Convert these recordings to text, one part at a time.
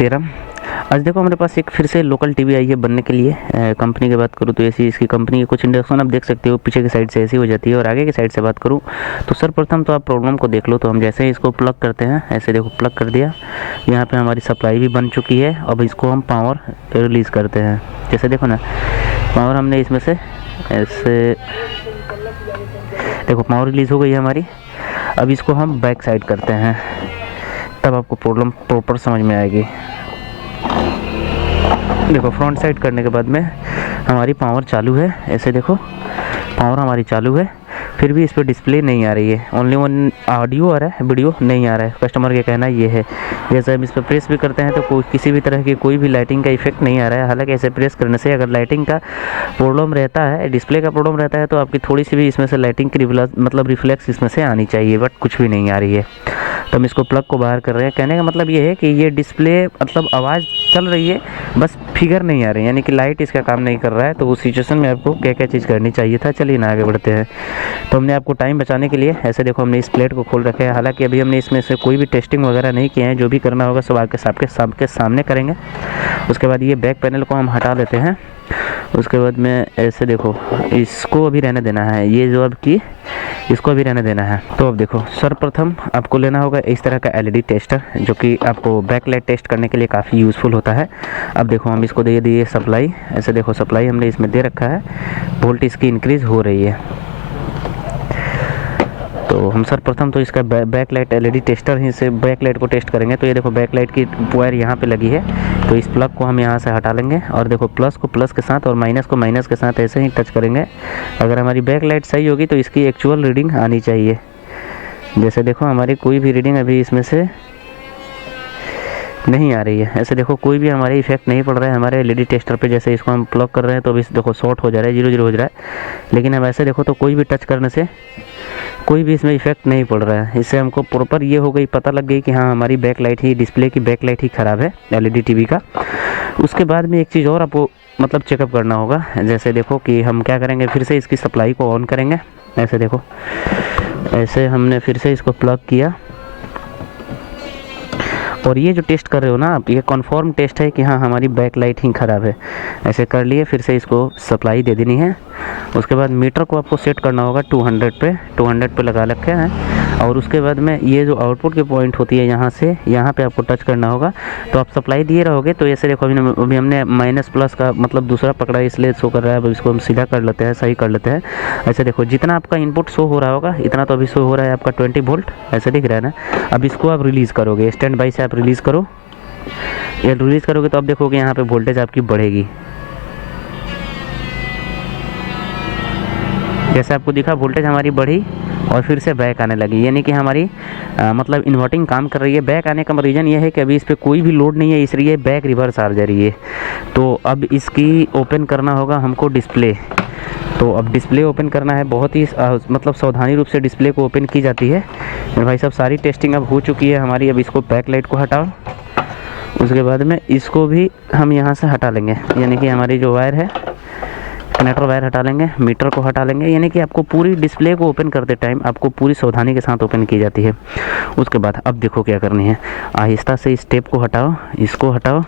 तेरम। आज देखो हमारे पास एक फिर से लोकल टीवी आई है बनने के लिए। कंपनी की बात करूँ तो ऐसी इसकी कंपनी की कुछ इंडक्शन आप देख सकते हो, पीछे की साइड से ऐसी हो जाती है। और आगे की साइड से बात करूँ तो सर्वप्रथम तो आप प्रॉब्लम को देख लो। तो हम जैसे ही इसको प्लग करते हैं, ऐसे देखो प्लग कर दिया, यहाँ पे हमारी सप्लाई भी बन चुकी है। अब इसको हम पावर रिलीज़ करते हैं। जैसे देखो ना, पावर हमने इसमें से ऐसे देखो पावर रिलीज़ हो गई है हमारी। अब इसको हम बैक साइड करते हैं, तब आपको प्रॉब्लम प्रॉपर समझ में आएगी। देखो फ्रंट साइड करने के बाद में हमारी पावर चालू है। ऐसे देखो पावर हमारी चालू है, फिर भी इस पर डिस्प्ले नहीं आ रही है। ओनली वन ऑडियो आ रहा है, वीडियो नहीं आ रहा है। कस्टमर का कहना ये है। जैसे हम इस पर प्रेस भी करते हैं तो कोई किसी भी तरह की कोई भी लाइटिंग का इफेक्ट नहीं आ रहा है। हालांकि ऐसे प्रेस करने से अगर लाइटिंग का प्रॉब्लम रहता है, डिस्प्ले का प्रॉब्लम रहता है, तो आपकी थोड़ी सी भी इसमें से लाइटिंग की मतलब रिफ्लेक्स इसमें से आनी चाहिए, बट कुछ भी नहीं आ रही है। तो हम इसको प्लग को बाहर कर रहे हैं। कहने का मतलब ये है कि ये डिस्प्ले मतलब आवाज़ चल रही है, बस फिगर नहीं आ रही, यानी कि लाइट इसका काम नहीं कर रहा है। तो उस सिचुएशन में आपको क्या क्या चीज़ करनी चाहिए था, चलिए ना आगे बढ़ते हैं। तो हमने आपको टाइम बचाने के लिए ऐसे देखो हमने इस प्लेट को खोल रखा है। हालांकि अभी हमने इसमें से कोई भी टेस्टिंग वगैरह नहीं किए हैं, जो भी करना होगा सब आपके सामने करेंगे। उसके बाद ये बैक पैनल को हम हटा लेते हैं। उसके बाद में ऐसे देखो इसको अभी रहने देना है, ये जो अब की इसको अभी रहने देना है। तो अब देखो सर्वप्रथम आपको लेना होगा इस तरह का एलईडी टेस्टर, जो कि आपको बैकलाइट टेस्ट करने के लिए काफ़ी यूज़फुल होता है। अब देखो हम इसको दे दिए सप्लाई। ऐसे देखो सप्लाई हमने इसमें दे रखा है, वोल्टेज की इंक्रीज़ हो रही है। तो हम सर्वप्रथम तो इसका बैकलाइट एलईडी टेस्टर ही से बैकलाइट को टेस्ट करेंगे। तो ये देखो बैकलाइट की वायर यहाँ पे लगी है, तो इस प्लग को हम यहाँ से हटा लेंगे। और देखो प्लस को प्लस के साथ और माइनस को माइनस के साथ ऐसे ही टच करेंगे। अगर हमारी बैकलाइट सही होगी तो इसकी एक्चुअल रीडिंग आनी चाहिए। जैसे देखो हमारी कोई भी रीडिंग अभी इसमें से नहीं आ रही है। ऐसे देखो कोई भी हमारे इफेक्ट नहीं पड़ रहा है हमारे एलईडी टेस्टर पे। जैसे इसको हम प्लग कर रहे हैं तो अभी देखो शॉर्ट हो जा रहा है, 0 0 हो जा रहा है। लेकिन अब ऐसे देखो तो कोई भी टच करने से कोई भी इसमें इफेक्ट नहीं पड़ रहा है। इससे हमको प्रॉपर ये हो गई, पता लग गई कि हाँ हमारी बैकलाइट ही, डिस्प्ले की बैकलाइट ही ख़राब है एलईडी टीवी का। उसके बाद में एक चीज़ और आपको मतलब चेकअप करना होगा। जैसे देखो कि हम क्या करेंगे, फिर से इसकी सप्लाई को ऑन करेंगे। ऐसे देखो ऐसे हमने फिर से इसको प्लग किया। और ये जो टेस्ट कर रहे हो ना आप, ये कन्फर्म टेस्ट है कि हाँ हमारी बैकलाइट ही ख़राब है। ऐसे कर लिए, फिर से इसको सप्लाई दे देनी है। उसके बाद मीटर को आपको सेट करना होगा 200 पे लगा रखे हैं। और उसके बाद में ये जो आउटपुट की पॉइंट होती है यहाँ से यहाँ पे आपको टच करना होगा। तो आप सप्लाई दिए रहोगे तो ऐसे देखो अभी हमने माइनस प्लस का मतलब दूसरा पकड़ा, इसलिए शो कर रहा है। अब इसको हम सीधा कर लेते हैं, सही कर लेते हैं। ऐसे देखो जितना आपका इनपुट शो हो रहा होगा इतना तो अभी शो हो रहा है आपका 20 वोल्ट, ऐसे दिख रहा है ना। अब इसको आप रिलीज़ करोगे, स्टैंड बाई से आप रिलीज़ करो। ये रिलीज़ करोगे तो आप देखोगे यहाँ पे वोल्टेज आपकी बढ़ेगी। जैसे आपको दिखा वोल्टेज हमारी बढ़ी और फिर से बैक आने लगी, यानी कि हमारी मतलब इन्वर्टिंग काम कर रही है। बैक आने का रीज़न ये है कि अभी इस पर कोई भी लोड नहीं है, इसलिए बैक रिवर्स आ जा रही है। तो अब इसकी ओपन करना होगा हमको डिस्प्ले। तो अब डिस्प्ले ओपन करना है, बहुत ही मतलब सावधानी रूप से डिस्प्ले को ओपन की जाती है। भाई साहब सारी टेस्टिंग अब हो चुकी है हमारी। अब इसको बैकलाइट को हटाओ। उसके बाद में इसको भी हम यहाँ से हटा लेंगे, यानी कि हमारी जो वायर है कनेक्टर वायर हटा लेंगे, मीटर को हटा लेंगे। यानी कि आपको पूरी डिस्प्ले को ओपन करते टाइम आपको पूरी सावधानी के साथ ओपन की जाती है। उसके बाद अब देखो क्या करनी है, आहिस्ता से इस टेप को हटाओ, इसको हटाओ।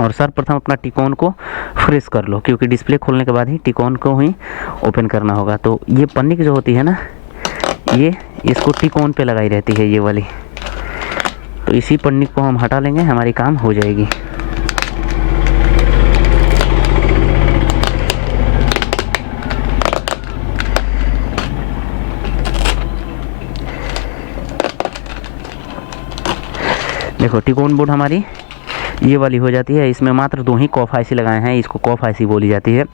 और सर्वप्रथम अपना टिकोन को फ्रेश कर लो, क्योंकि डिस्प्ले खोलने के बाद ही टिकोन को ही ओपन करना होगा। तो ये पन्नी की जो होती है ना, ये इसको टिकोन पे लगाई रहती है ये वाली। तो इसी पन्नी को हम हटा लेंगे, हमारी काम हो जाएगी। देखो टिकोन बोर्ड हमारी ये वाली हो जाती है। इसमें मात्र 2 ही कॉफ आईसी लगाए हैं, इसको कॉफ आईसी बोली जाती है।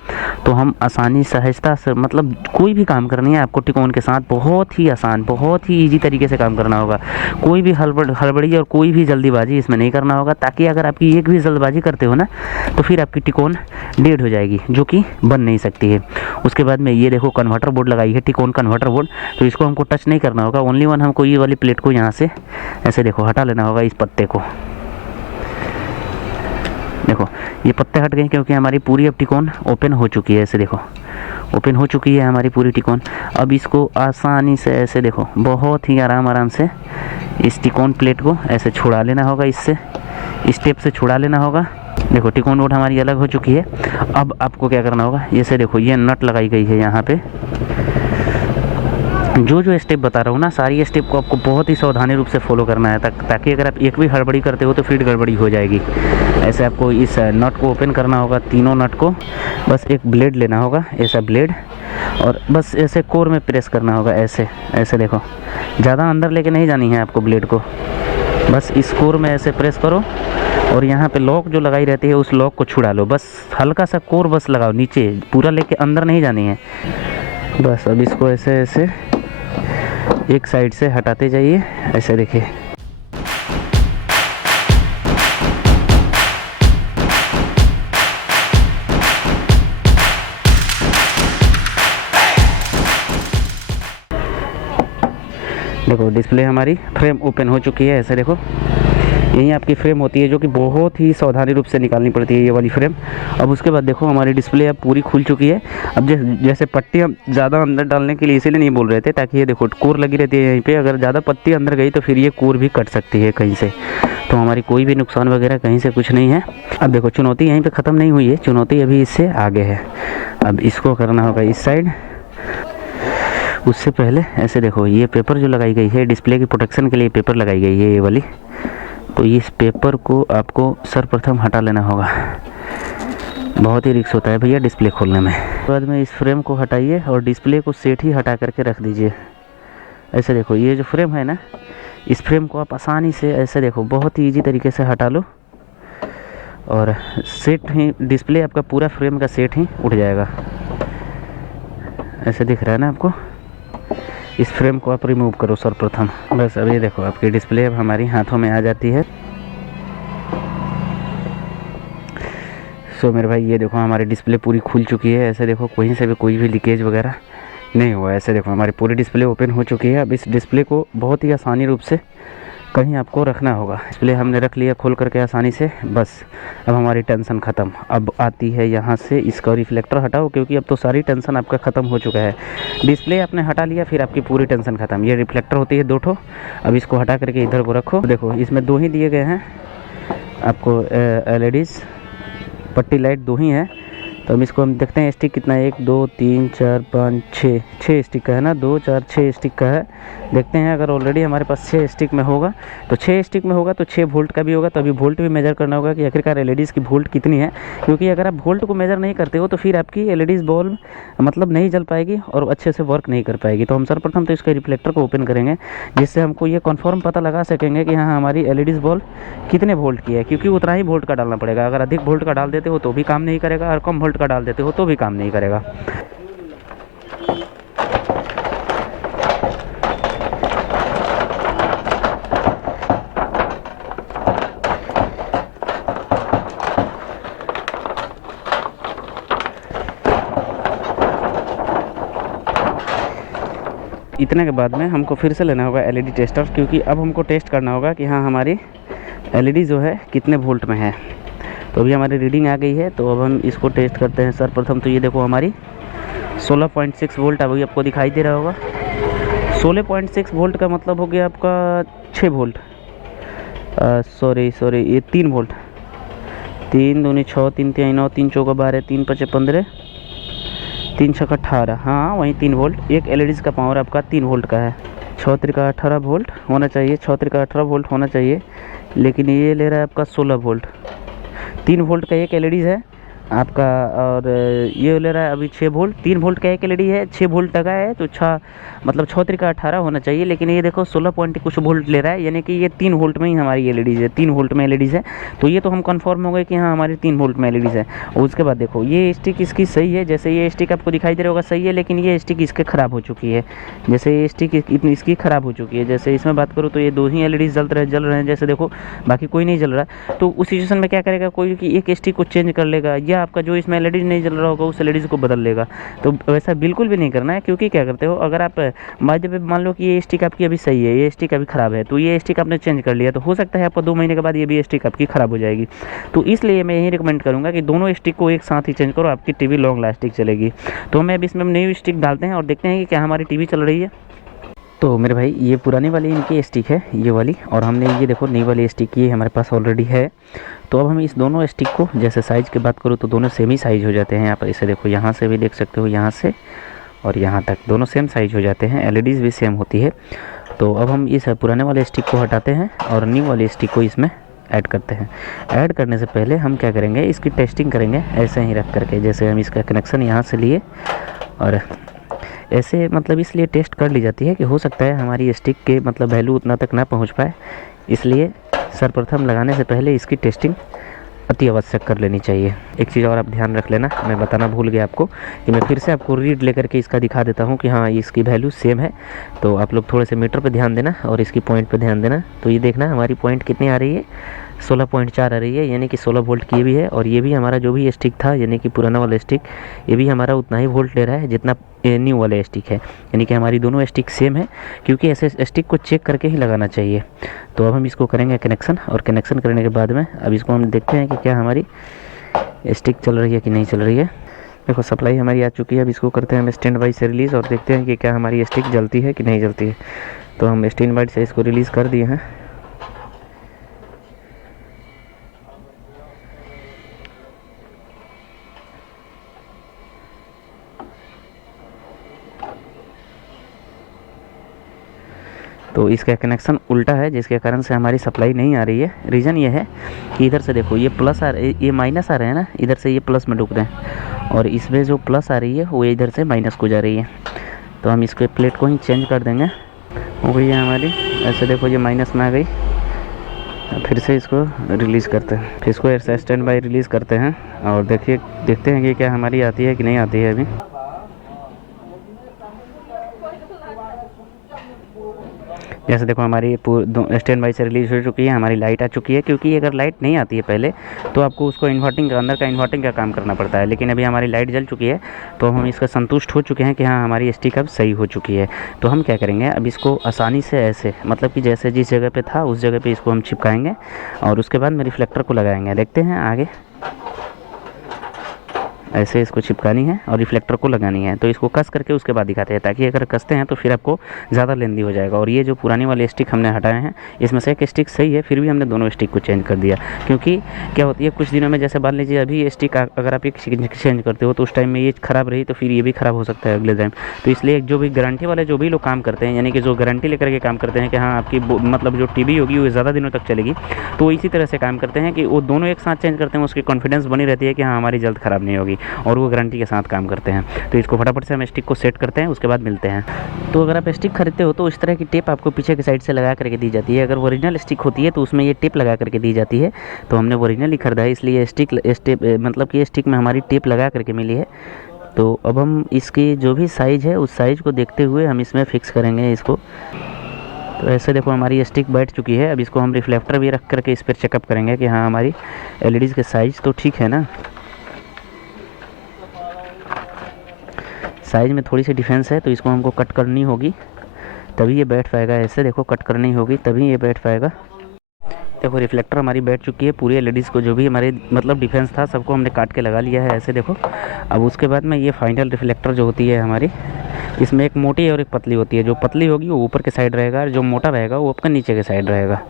तो हम आसानी सहजता से मतलब कोई भी काम करनी है आपको टिकोन के साथ बहुत ही आसान, बहुत ही इजी तरीके से काम करना होगा। कोई भी हड़बड़ी और कोई भी जल्दीबाजी इसमें नहीं करना होगा, ताकि अगर आपकी एक भी जल्दबाजी करते हो ना तो फिर आपकी टिकोन डेड हो जाएगी, जो कि बन नहीं सकती है। उसके बाद में ये देखो कन्वर्टर बोर्ड लगाई है, टिकोन कन्वर्टर बोर्ड। तो इसको हमको टच नहीं करना होगा, ओनली वन हमको ये वाली प्लेट को यहाँ से ऐसे देखो हटा लेना होगा, इस पत्ते को। देखो ये पत्ते हट गए क्योंकि हमारी पूरी अब टिकोन ओपन हो चुकी है। ऐसे देखो ओपन हो चुकी है हमारी पूरी टिकोन। अब इसको आसानी से ऐसे देखो बहुत ही आराम से इस टिकोन प्लेट को ऐसे छुड़ा लेना होगा इससे। स्टेप से छुड़ा लेना होगा। देखो टिकोन नोट हमारी अलग हो चुकी है। अब आपको क्या करना होगा, ये से देखो ये नट लगाई गई है यहाँ पे। जो जो स्टेप बता रहा हूँ ना, सारी स्टेप को आपको बहुत ही सावधानी रूप से फॉलो करना है, ताकि अगर आप एक भी हड़बड़ी करते हो तो फिर गड़बड़ी हो जाएगी। ऐसे आपको इस नट को ओपन करना होगा, तीनों नट को। बस एक ब्लेड लेना होगा, ऐसा ब्लेड, और बस ऐसे कोर में प्रेस करना होगा, ऐसे ऐसे देखो। ज़्यादा अंदर लेके नहीं जानी है आपको ब्लेड को, बस इस कोर में ऐसे प्रेस करो। और यहाँ पे लॉक जो लगाई रहती है उस लॉक को छुड़ा लो। बस हल्का सा कोर बस लगाओ नीचे, पूरा लेके अंदर नहीं जानी है। बस अब इसको ऐसे ऐसे एक साइड से हटाते जाइए, ऐसे देखिए। देखो डिस्प्ले हमारी फ्रेम ओपन हो चुकी है, ऐसे देखो। यही आपकी फ्रेम होती है जो कि बहुत ही सावधानी रूप से निकालनी पड़ती है, ये वाली फ्रेम। अब उसके बाद देखो हमारी डिस्प्ले अब पूरी खुल चुकी है। अब जैसे पट्टी हम ज़्यादा अंदर डालने के लिए इसीलिए नहीं बोल रहे थे, ताकि ये देखो कोर लगी रहती है यहीं पे। अगर ज़्यादा पत्ती अंदर गई तो फिर ये कोर भी कट सकती है कहीं से, तो हमारी कोई भी नुकसान वगैरह कहीं से कुछ नहीं है। अब देखो चुनौती यहीं पर ख़त्म नहीं हुई है, चुनौती अभी इससे आगे है। अब इसको करना होगा इस साइड। उससे पहले ऐसे देखो, ये पेपर जो लगाई गई है डिस्प्ले की प्रोटेक्शन के लिए पेपर लगाई गई है ये वाली, तो इस पेपर को आपको सर्वप्रथम हटा लेना होगा। बहुत ही रिस्क होता है भैया डिस्प्ले खोलने में। बाद में इस फ्रेम को हटाइए और डिस्प्ले को सेट ही हटा करके रख दीजिए। ऐसे देखो ये जो फ्रेम है ना, इस फ्रेम को आप आसानी से ऐसे देखो बहुत ही ईजी तरीके से हटा लो, और सेट ही डिस्प्ले आपका पूरा फ्रेम का सेट ही उठ जाएगा। ऐसे दिख रहा है ना आपको। इस फ्रेम को आप रिमूव करो सर्वप्रथम। बस अब ये देखो आपकी डिस्प्ले अब हमारी हाथों में आ जाती है। सो मेरे भाई ये देखो हमारी डिस्प्ले पूरी खुल चुकी है। ऐसे देखो कहीं से भी कोई भी लीकेज वगैरह नहीं हुआ। ऐसे देखो हमारी पूरी डिस्प्ले ओपन हो चुकी है। अब इस डिस्प्ले को बहुत ही आसानी रूप से कहीं आपको रखना होगा। डिस्प्ले हमने रख लिया खोल करके आसानी से। बस अब हमारी टेंशन ख़त्म। अब आती है यहाँ से इसका रिफ्लेक्टर हटाओ, क्योंकि अब तो सारी टेंशन आपका ख़त्म हो चुका है। डिस्प्ले आपने हटा लिया, फिर आपकी पूरी टेंशन ख़त्म। ये रिफ्लेक्टर होती है 2 ठो। अब इसको हटा करके इधर को रखो। देखो इसमें 2 ही दिए गए हैं आपको, LEDs पट्टी लाइट 2 ही है। तो अब इसको हम देखते हैं स्टिक कितना है, 1 2 3 4 5 6 स्टिक का है ना, 2 4 6 स्टिक का है। देखते हैं अगर ऑलरेडी हमारे पास 6 स्टिक में होगा तो 6 स्टिक में होगा तो 6 वोल्ट का भी होगा। तो अभी वोल्ट भी मेजर करना होगा कि आखिरकार LEDs की वोल्ट कितनी है, क्योंकि अगर आप वोल्ट को मेजर नहीं करते हो तो फिर आपकी LEDs बल्ब मतलब नहीं जल पाएगी और अच्छे से वर्क नहीं कर पाएगी। तो हम सर्वप्रथम तो इसके रिफ्लेक्टर को ओपन करेंगे, जिससे हमको ये कन्फर्म पता लगा सकेंगे कि हाँ हमारी LEDs बल्ब कितने वोल्ट की है, क्योंकि उतना ही वोल्ट का डालना पड़ेगा। अगर अधिक वोल्ट का डाल देते हो तो भी काम नहीं करेगा, और कम वोल्ट का डाल देते हो तो भी काम नहीं करेगा। इतने के बाद में हमको फिर से लेना होगा LED टेस्टर, क्योंकि अब हमको टेस्ट करना होगा कि हाँ हमारी LED जो है कितने वोल्ट में है। तो अभी हमारी रीडिंग आ गई है, तो अब हम इसको टेस्ट करते हैं। सर्वप्रथम तो ये देखो हमारी 16.6 वोल्ट अभी आपको दिखाई दे रहा होगा। 16.6 वोल्ट का मतलब हो गया आपका 6 वोल्ट, सॉरी ये 3 वोल्ट। 3 दूनी 6, 3 तिहाई 9, 3 चौका 12, 3 पचे 15, 3 छक्का 18, हाँ वहीं 3 वोल्ट। एक LEDs का पावर आपका 3 वोल्ट का है। 6 त्रिका 18 वोल्ट होना चाहिए, 6 त्रिका 18 वोल्ट होना चाहिए, लेकिन ये ले रहा है आपका 16 वोल्ट। 3 वोल्ट का एक LEDs है आपका, और ये ले रहा है अभी 6 वोल्ट। 3 वोल्ट का एक LED है, 6 वोल्ट का है, तो 6 मतलब 6 त्रिका 18 होना चाहिए, लेकिन ये देखो 16 पॉइंट कुछ वोल्ट ले रहा है, यानी कि ये 3 वोल्ट में ही हमारी LEDs है। 3 वोल्ट में LEDs है, तो ये तो हम कंफर्म हो गए कि हाँ हमारी 3 वोल्ट में LEDs है। और उसके बाद देखो ये स्टिक इसकी सही है, जैसे ये स्टिक आपको दिखाई दे रहा होगा सही है, लेकिन ये स्टिक इसके ख़राब हो चुकी है। जैसे ये स्टिक इसकी ख़राब हो चुकी है। जैसे इसमें बात करूँ तो ये 2 ही LEDs जल रहे हैं, जैसे देखो बाकी कोई नहीं जल रहा। तो उस सिचुएशन में क्या करेगा कोई कि एक स्टिक को चेंज कर लेगा, या आपका जो इसमें LEDs नहीं जल रहा होगा उस LEDs को बदल लेगा। तो वैसा बिल्कुल भी नहीं करना है, क्योंकि क्या करते हो अगर आप मान लो कि ये स्टिक आपकी अभी सही है, ये स्टिक अभी ख़राब है, तो ये स्टिक आपने चेंज कर लिया, तो हो सकता है आपको 2 महीने के बाद ये भी स्टिक आपकी ख़राब हो जाएगी। तो इसलिए मैं यही रिकमेंड करूँगा कि दोनों स्टिक को एक साथ ही चेंज करो, आपकी टीवी लॉन्ग लास्टिंग चलेगी। तो हमें अब इसमें न्यू स्टिक डालते हैं और देखते हैं कि क्या हमारी टीवी चल रही है। तो मेरे भाई ये पुरानी वाली इनकी स्टिक है ये वाली, और हमने ये देखो नई वाली स्टिक ये हमारे पास ऑलरेडी है। तो अब हम इस दोनों स्टिक को, जैसे साइज़ की बात करूँ तो दोनों सेम ही साइज़ हो जाते हैं। यहाँ पर इसे देखो, यहाँ से भी देख सकते हो, यहाँ से और यहाँ तक दोनों सेम साइज़ हो जाते हैं। एलईडीज़ भी सेम होती है। तो अब हम इस पुराने वाले स्टिक को हटाते हैं और न्यू वाली स्टिक को इसमें ऐड करते हैं। ऐड करने से पहले हम क्या करेंगे, इसकी टेस्टिंग करेंगे ऐसे ही रख करके, जैसे हम इसका कनेक्शन यहाँ से लिए और ऐसे, मतलब इसलिए टेस्ट कर ली जाती है कि हो सकता है हमारी स्टिक के मतलब वैल्यू उतना तक ना पहुँच पाए, इसलिए सर्वप्रथम लगाने से पहले इसकी टेस्टिंग अति आवश्यक कर लेनी चाहिए। एक चीज़ और आप ध्यान रख लेना, मैं बताना भूल गया आपको, कि मैं फिर से आपको रीड लेकर के इसका दिखा देता हूँ कि हाँ इसकी वैल्यू सेम है। तो आप लोग थोड़े से मीटर पे ध्यान देना और इसकी पॉइंट पे ध्यान देना। तो ये देखना हमारी पॉइंट कितनी आ रही है, 16.4 आ रही है, यानी कि 16 वोल्ट की ये भी है। और ये भी हमारा जो भी स्टिक था, यानी कि पुराना वाला स्टिक, ये भी हमारा उतना ही वोल्ट ले रहा है जितना न्यू वाला स्टिक है। यानी कि हमारी दोनों स्टिक सेम है, क्योंकि ऐसे स्टिक को चेक करके ही लगाना चाहिए। तो अब हम इसको करेंगे कनेक्शन, और कनेक्शन करने के बाद में अब इसको हम देखते हैं कि क्या हमारी स्टिक चल रही है कि नहीं चल रही है। देखो सप्लाई हमारी आ चुकी है। अब इसको करते हैं हम स्टैंड बाई से रिलीज़ और देखते हैं कि क्या हमारी स्टिक जलती है कि नहीं जलती है। तो हम स्टैंड बाई से इसको रिलीज़ कर दिए हैं। तो इसका कनेक्शन उल्टा है, जिसके कारण से हमारी सप्लाई नहीं आ रही है। रीज़न ये है कि इधर से देखो ये प्लस आ रहे, ये माइनस आ रहे हैं ना, इधर से ये प्लस में डूब रहे हैं, और इसमें जो प्लस आ रही है वो इधर से माइनस को जा रही है। तो हम इसके प्लेट को ही चेंज कर देंगे। हो गई है हमारी, ऐसे देखो ये माइनस में आ गई। फिर से इसको रिलीज़ करते हैं, फिर इसको ऐसे स्टैंड बाई रिलीज़ करते हैं और देखते हैं कि क्या हमारी आती है कि नहीं आती है। अभी जैसे देखो हमारी स्टैंड बाई से रिलीज हो चुकी है, हमारी लाइट आ चुकी है। क्योंकि अगर लाइट नहीं आती है पहले तो आपको उसको इन्वर्टिंग अंदर का इन्वर्टिंग का काम करना पड़ता है, लेकिन अभी हमारी लाइट जल चुकी है तो हम इसका संतुष्ट हो चुके हैं कि हाँ हमारी स्टिक अब सही हो चुकी है। तो हम क्या करेंगे, अब इसको आसानी से ऐसे, मतलब कि जैसे जिस जगह पे था उस जगह पे इसको हम चिपकाएंगे और उसके बाद में रिफ्लेक्टर को लगाएंगे। देखते हैं आगे, ऐसे इसको चिपकानी है और रिफ्लेक्टर को लगानी है। तो इसको कस करके उसके बाद दिखाते हैं, ताकि अगर कसते हैं तो फिर आपको ज़्यादा लेंदी हो जाएगा। और ये जो पुरानी वाली स्टिक हमने हटाए हैं, इसमें से एक स्टिक सही है, फिर भी हमने दोनों स्टिक को चेंज कर दिया। क्योंकि क्या होती है कुछ दिनों में, जैसे मान लीजिए अभी ये स्टिक अगर आप एक चेंज करते हो तो उस टाइम में ये ख़राब रही तो फिर ये भी ख़राब हो सकता है अगले टाइम। तो इसलिए जो भी गारंटी वाले जो भी लोग काम करते हैं, यानी कि जो गारंटी लेकर के काम करते हैं कि हाँ आपकी मतलब जो टीवी होगी वो ज़्यादा दिनों तक चलेगी, तो वो इसी तरह से काम करते हैं कि वो दोनों एक साथ चेंज करते हैं। उसकी कॉन्फिडेंस बनी रहती है कि हाँ हमारी जल्द ख़राब नहीं होगी, और वो गारंटी के साथ काम करते हैं। तो इसको फटाफट से हम स्टिक को सेट करते हैं, उसके बाद मिलते हैं। तो अगर आप स्टिक खरीदते हो तो इस तरह की टेप आपको पीछे की साइड से लगा करके दी जाती है। अगर ओरिजिनल स्टिक होती है तो उसमें ये टेप लगा करके दी जाती है। तो हमने ओरिजिनल ही खरीदा है, इसलिए स्टिक मतलब कि स्टिक में हमारी टेप लगा करके मिली है। तो अब हम इसकी जो भी साइज़ है उस साइज़ को देखते हुए हम इसमें फिक्स करेंगे इसको। तो ऐसे देखो हमारी स्टिक बैठ चुकी है। अब इसको हम रिफ्लेक्टर भी रख करके इस पर चेकअप करेंगे कि हाँ हमारी एलईडीज़ के साइज़ तो ठीक है ना। साइज़ में थोड़ी सी डिफरेंस है तो इसको हमको कट करनी होगी, तभी ये बैठ पाएगा। ऐसे देखो कट करनी होगी तभी ये बैठ पाएगा। देखो रिफ्लेक्टर हमारी बैठ चुकी है, पूरी एलईडीज़ को जो भी हमारे मतलब डिफेंस था सबको हमने काट के लगा लिया है। ऐसे देखो अब उसके बाद में ये फाइनल रिफ्लेक्टर जो होती है हमारी, इसमें एक मोटी और एक पतली होती है। जो पतली होगी वो ऊपर के साइड रहेगा और जो मोटा रहेगा वो आपका नीचे के साइड रहेगा,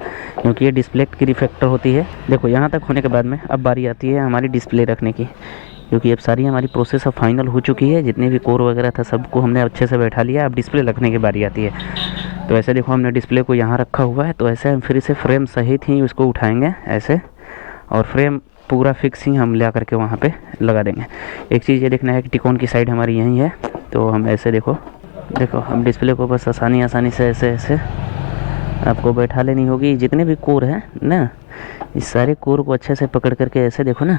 क्योंकि ये डिस्प्ले की रिफ्लेक्टर होती है। देखो यहाँ तक होने के बाद में अब बारी आती है हमारी डिस्प्ले रखने की, क्योंकि अब सारी हमारी प्रोसेस अब फाइनल हो चुकी है। जितने भी कोर वगैरह था सबको हमने अच्छे से बैठा लिया, अब डिस्प्ले रखने की बारी आती है। तो ऐसे देखो हमने डिस्प्ले को यहाँ रखा हुआ है। तो ऐसे हम फिर से फ्रेम सहित ही उसको उठाएंगे ऐसे, और फ्रेम पूरा फिक्स ही हम ला करके वहाँ पे लगा देंगे। एक चीज़ ये देखना है कि टिकोन की साइड हमारी यहीं है। तो हम ऐसे देखो हम डिस्प्ले को बस आसानी से ऐसे आपको बैठा लेनी होगी। जितने भी कोर हैं ना, इस सारे कोर को अच्छे से पकड़ करके ऐसे देखो ना,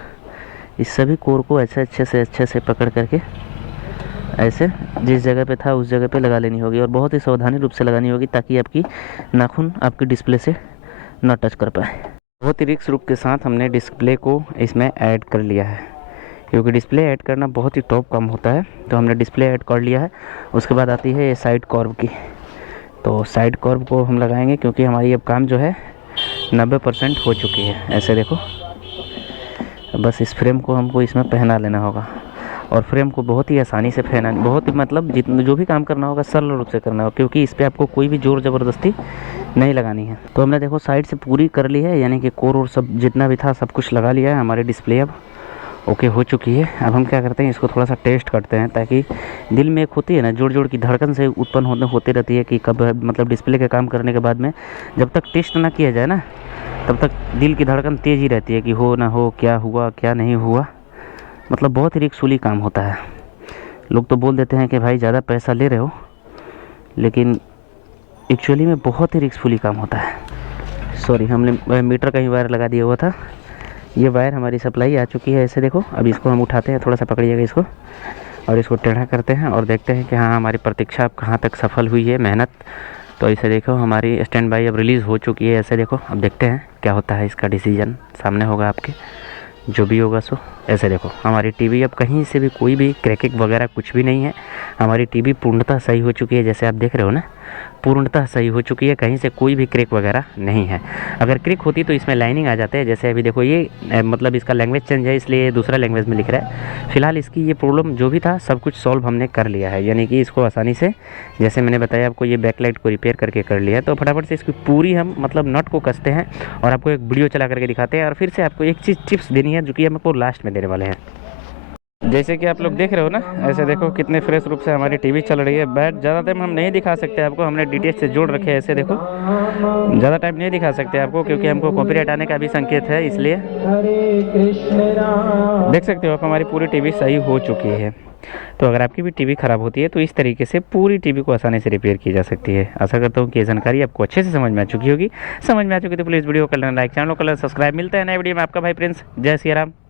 इस सभी कोर को अच्छे से पकड़ करके ऐसे जिस जगह पे था उस जगह पे लगा लेनी होगी, और बहुत ही सावधानी रूप से लगानी होगी ताकि आपकी नाखून आपकी डिस्प्ले से ना टच कर पाए। बहुत ही रिस्क रूप के साथ हमने डिस्प्ले को इसमें ऐड कर लिया है, क्योंकि डिस्प्ले ऐड करना बहुत ही टॉप काम होता है। तो हमने डिस्प्ले ऐड कर लिया है। उसके बाद आती है ये साइड कर्व की। तो साइड कर्व को हम लगाएंगे, क्योंकि हमारी अब काम जो है 90% हो चुकी है। ऐसे देखो बस इस फ्रेम को हमको इसमें पहना लेना होगा। और फ्रेम को बहुत ही आसानी से फैना, बहुत ही मतलब जितना जो भी काम करना होगा सरल रूप से करना होगा, क्योंकि इस पर आपको कोई भी ज़ोर ज़बरदस्ती नहीं लगानी है। तो हमने देखो साइड से पूरी कर ली है, यानी कि कोर और सब जितना भी था सब कुछ लगा लिया है। हमारी डिस्प्ले अब ओके हो चुकी है। अब हम क्या करते हैं, इसको थोड़ा सा टेस्ट करते हैं, ताकि दिल में एक होती है ना जोड़ जोड़ की धड़कन से उत्पन्न होती रहती है कि कब मतलब डिस्प्ले का काम करने के बाद में जब तक टेस्ट ना किया जाए ना, तब तक दिल की धड़कन तेज़ ही रहती है कि हो ना हो, क्या हुआ क्या नहीं हुआ। मतलब बहुत ही रिस्कफुली काम होता है। लोग तो बोल देते हैं कि भाई ज़्यादा पैसा ले रहे हो, लेकिन एक्चुअली में बहुत ही रिस्कफुली काम होता है। सॉरी, हमने मीटर का ही वायर लगा दिया हुआ था। ये वायर हमारी सप्लाई आ चुकी है, ऐसे देखो। अब इसको हम उठाते हैं, थोड़ा सा पकड़िएगा इसको, और इसको टेढ़ा करते हैं और देखते हैं कि हाँ हमारी प्रतीक्षा अब कहाँ तक सफल हुई है मेहनत। तो इसे देखो, हमारी स्टैंड बाई अब रिलीज़ हो चुकी है, ऐसे देखो। अब देखते हैं क्या होता है, इसका डिसीजन सामने होगा आपके, जो भी होगा सो। ऐसे देखो हमारी टीवी अब कहीं से भी कोई भी क्रैकिंग वगैरह कुछ भी नहीं है। हमारी टीवी पूर्णतः सही हो चुकी है, जैसे आप देख रहे हो ना, पूर्णतः सही हो चुकी है, कहीं से कोई भी क्रैक वगैरह नहीं है। अगर क्रैक होती तो इसमें लाइनिंग आ जाते हैं, जैसे अभी देखो ये मतलब इसका लैंग्वेज चेंज है, इसलिए दूसरा लैंग्वेज में लिख रहा है। फिलहाल इसकी ये प्रॉब्लम जो भी था सब कुछ सॉल्व हमने कर लिया है, यानी कि इसको आसानी से, जैसे मैंने बताया आपको, ये बैकलाइट को रिपेयर करके कर लिया है। तो फटाफट से इसकी पूरी हम मतलब नट को कसते हैं और आपको एक वीडियो चला करके दिखाते हैं। और फिर से आपको एक चीज़ टिप्स देनी है, जो कि हम आपको लास्ट में देने वाले हैं। जैसे कि आप लोग देख रहे हो ना, ऐसे देखो कितने फ्रेश रूप से हमारी टीवी चल रही है। बैट ज़्यादा टाइम हम नहीं दिखा सकते आपको, हमने डीटीएच से जोड़ रखे हैं, ऐसे देखो। ज़्यादा टाइम नहीं दिखा सकते आपको, क्योंकि हमको कॉपीराइट आने का भी संकेत है, इसलिए। देख सकते हो आप, हमारी पूरी टीवी सही हो चुकी है। तो अगर आपकी भी टीवी ख़राब होती है तो इस तरीके से पूरी टीवी को आसानी से रिपेयर की जा सकती है। आशा करता हूँ कि ये जानकारी आपको अच्छे से समझ में आ चुकी होगी। समझ में आ चुकी तो प्लीज़ वीडियो को कर लेना लाइक, चैनल को कर लेना सब्सक्राइब। मिलता है नए वीडियो में, आपका भाई प्रिंस। जय श्री राम।